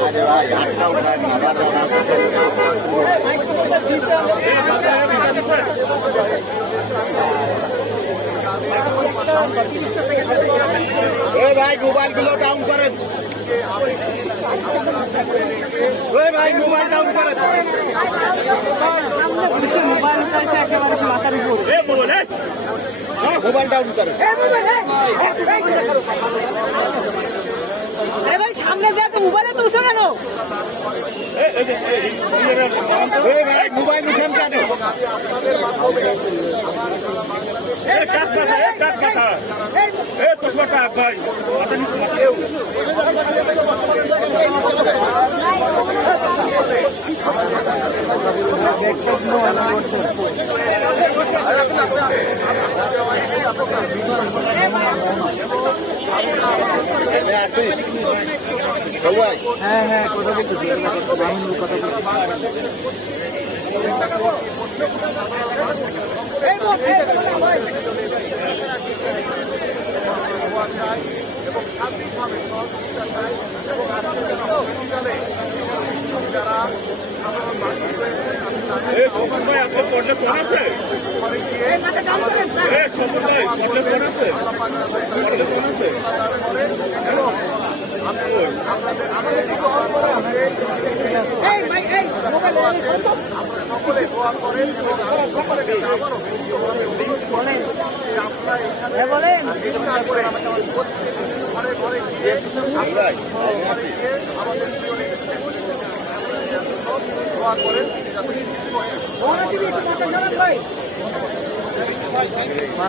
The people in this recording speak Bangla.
আরে ভাই হাতটা উঠায় না ভাই মোবাইল গুলো ডাউন করেন ভাই মোবাইল ডাউন করেন মোবাইল ডাউন করেন ভাই সামনে যা তো মোবাইলে তো উঠে গেল ভাই মোবাইল উঠেন কেন চশমাটা ভাই আছিস সবাই হ্যাঁ হ্যাঁ কথা বলতেছি কথা এবং সার্বিকভাবে সহযোগিতা চাই এবং আজকে যারা সাধারণ মানুষ রয়েছে আমরা সকলে দোয়া করেন এবং সকলে আবারও আপনারা এখানে করে ঘরে ঘরে গিয়ে আমাদের দোয়া করেন যাতে